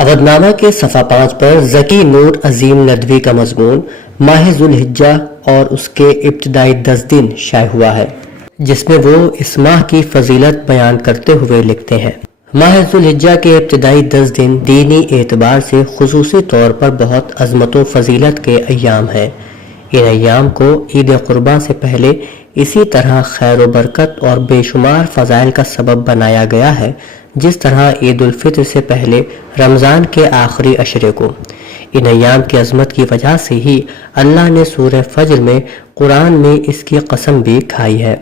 اودنامہ کے صفحہ 5 پر ذکی نور عظیم ندوی کا مضمون ماہ ذوالحجہ اور اس کے ابتدائی 10 دن شائع ہوا ہے، جس میں وہ اس ماہ کی فضیلت بیان کرتے ہوئے لکھتے ہیں: ماہ ذوالحجہ کے ابتدائی 10 دن دینی اعتبار سے خصوصی طور پر بہت عظمت و فضیلت کے ایام ہیں۔ ان ایام کو عید قرباں سے پہلے اسی طرح خیر و برکت اور بے شمار فضائل کا سبب بنایا گیا ہے جس طرح عید الفطر سے پہلے رمضان کے آخری عشرے کو۔ ان ایام کی عظمت کی وجہ سے ہی اللہ نے سورہ فجر میں قرآن میں اس کی قسم بھی کھائی ہے۔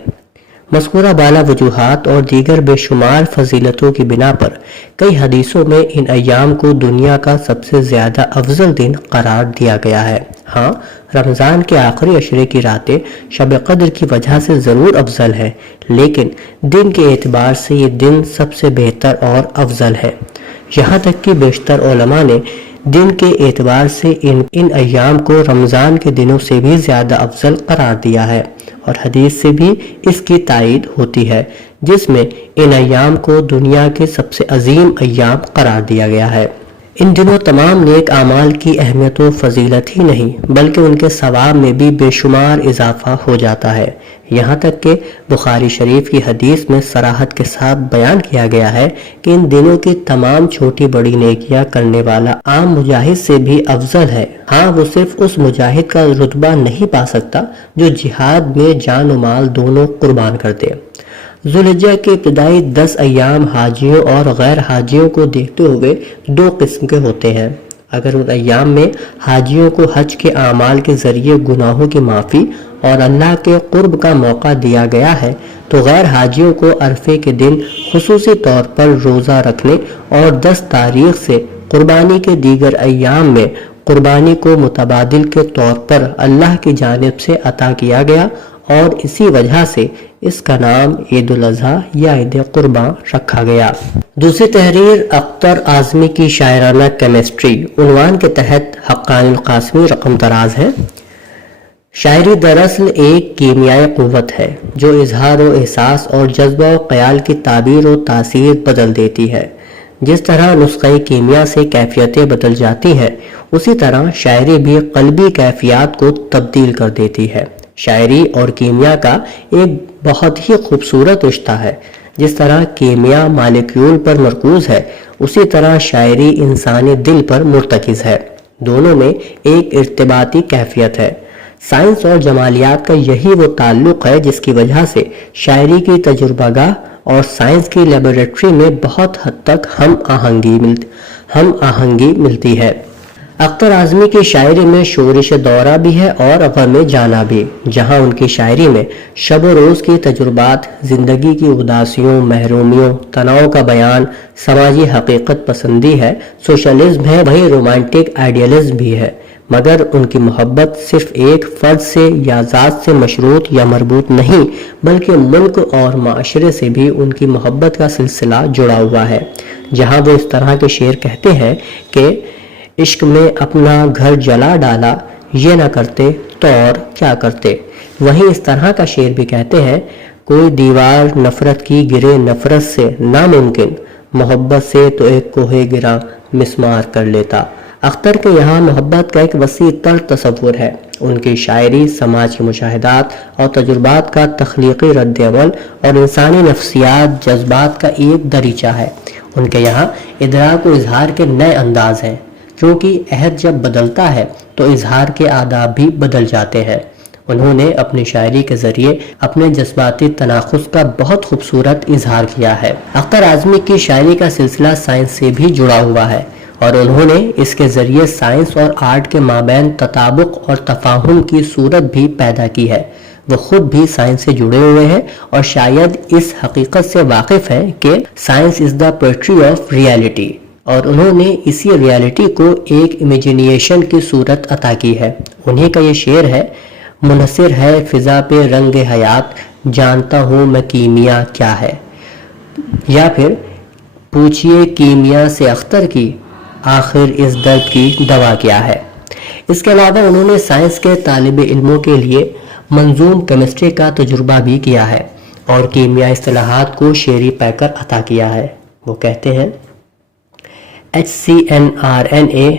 مذکورہ بالا وجوہات اور دیگر بے شمار فضیلتوں کی بنا پر کئی حدیثوں میں ان ایام کو دنیا کا سب سے زیادہ افضل دن قرار دیا گیا ہے۔ ہاں، رمضان کے آخری عشرے کی راتیں شب قدر کی وجہ سے ضرور افضل ہے، لیکن دن کے اعتبار سے یہ دن سب سے بہتر اور افضل ہے۔ یہاں تک کہ بیشتر علماء نے دن کے اعتبار سے ان ایام کو رمضان کے دنوں سے بھی زیادہ افضل قرار دیا ہے، اور حدیث سے بھی اس کی تائید ہوتی ہے جس میں ان ایام کو دنیا کے سب سے عظیم ایام قرار دیا گیا ہے۔ ان دنوں تمام نیک اعمال کی اہمیت و فضیلت ہی نہیں بلکہ ان کے ثواب میں بھی بے شمار اضافہ ہو جاتا ہے، یہاں تک کہ بخاری شریف کی حدیث میں صراحت کے ساتھ بیان کیا گیا ہے کہ ان دنوں کی تمام چھوٹی بڑی نیکیاں کرنے والا عام مجاہد سے بھی افضل ہے۔ ہاں، وہ صرف اس مجاہد کا رتبہ نہیں پا سکتا جو جہاد میں جان و مال دونوں قربان کر دے۔ ذوالحجہ کے ابتدائی 10 ایام حاجیوں اور غیر حاجیوں کو دیکھتے ہوئے 2 قسم کے ہوتے ہیں۔ اگر ان ایام میں حاجیوں کو حج کے اعمال کے ذریعے گناہوں کی معافی اور اللہ کے قرب کا موقع دیا گیا ہے تو غیر حاجیوں کو عرفے کے دن خصوصی طور پر روزہ رکھنے اور 10 تاریخ سے قربانی کے دیگر ایام میں قربانی کو متبادل کے طور پر اللہ کی جانب سے عطا کیا گیا، اور اسی وجہ سے اس کا نام عید الاضحیٰ یا عید قرباں رکھا گیا۔ دوسری تحریر اختر اعظمی کی شاعرانہ کیمسٹری عنوان کے تحت حقانی القاسمی رقم دراز ہے۔ شاعری دراصل ایک کیمیائی قوت ہے جو اظہار و احساس اور جذبہ و خیال کی تعبیر و تاثیر بدل دیتی ہے۔ جس طرح نسخہ کیمیا سے کیفیتیں بدل جاتی ہیں، اسی طرح شاعری بھی قلبی کیفیات کو تبدیل کر دیتی ہے۔ شاعری اور کیمیا کا ایک بہت ہی خوبصورت رشتہ ہے۔ جس طرح کیمیا مالیکیول پر مرکوز ہے، اسی طرح شاعری انسانی دل پر مرتکز ہے۔ دونوں میں ایک ارتباطی کیفیت ہے۔ سائنس اور جمالیات کا یہی وہ تعلق ہے جس کی وجہ سے شاعری کی تجربہ گاہ اور سائنس کی لیبارٹری میں بہت حد تک ہم آہنگی ملتی ہے۔ اختر اعظمی کی شاعری میں شورش دورہ بھی ہے اور غم جانا بھی، جہاں ان کی شاعری میں شب و روز کی تجربات، زندگی کی اداسیوں، محرومیوں، تناؤ کا بیان، سماجی حقیقت پسندی ہے، سوشلزم ہے، وہیں رومانٹک آئیڈیلزم بھی ہے، مگر ان کی محبت صرف ایک فرد سے یا ذات سے مشروط یا مربوط نہیں بلکہ ملک اور معاشرے سے بھی ان کی محبت کا سلسلہ جڑا ہوا ہے۔ جہاں وہ اس طرح کے شعر کہتے ہیں کہ عشق میں اپنا گھر جلا ڈالا، یہ نہ کرتے تو اور کیا کرتے، وہیں اس طرح کا شعر بھی کہتے ہیں: کوئی دیوار نفرت کی گرے نفرت سے ناممکن، محبت سے تو ایک کوہ گرا مسمار کر لیتا۔ اختر کے یہاں محبت کا ایک وسیع تر تصور ہے۔ ان کی شاعری سماج کے مشاہدات اور تجربات کا تخلیقی رد عمل اور انسانی نفسیات جذبات کا ایک دریچہ ہے۔ ان کے یہاں ادراک و اظہار کے نئے انداز ہیں، کیونکہ عہد جب بدلتا ہے تو اظہار کے آداب بھی بدل جاتے ہیں۔ انہوں نے اپنی شاعری کے ذریعے اپنے جذباتی تناقض کا بہت خوبصورت اظہار کیا ہے۔ اختر اعظمی کی شاعری کا سلسلہ سائنس سے بھی جڑا ہوا ہے، اور انہوں نے اس کے ذریعے سائنس اور آرٹ کے مابین تطابق اور تفاہم کی صورت بھی پیدا کی ہے۔ وہ خود بھی سائنس سے جڑے ہوئے ہیں اور شاید اس حقیقت سے واقف ہیں کہ science is the poetry of reality, اور انہوں نے اسی ریالٹی کو ایک امیجینیشن کی صورت عطا کی ہے۔ انہی کا یہ شعر ہے: منحصر ہے فضا پہ رنگ حیات، جانتا ہوں میں کیمیا کیا ہے، یا پھر پوچھئے کیمیا سے اختر کی، آخر اس درد کی دوا کیا ہے۔ اس کے علاوہ انہوں نے سائنس کے طالب علموں کے لیے منظوم کیمسٹری کا تجربہ بھی کیا ہے اور کیمیا اصطلاحات کو شعری پیکر عطا کیا ہے۔ وہ کہتے ہیں: HCNRNA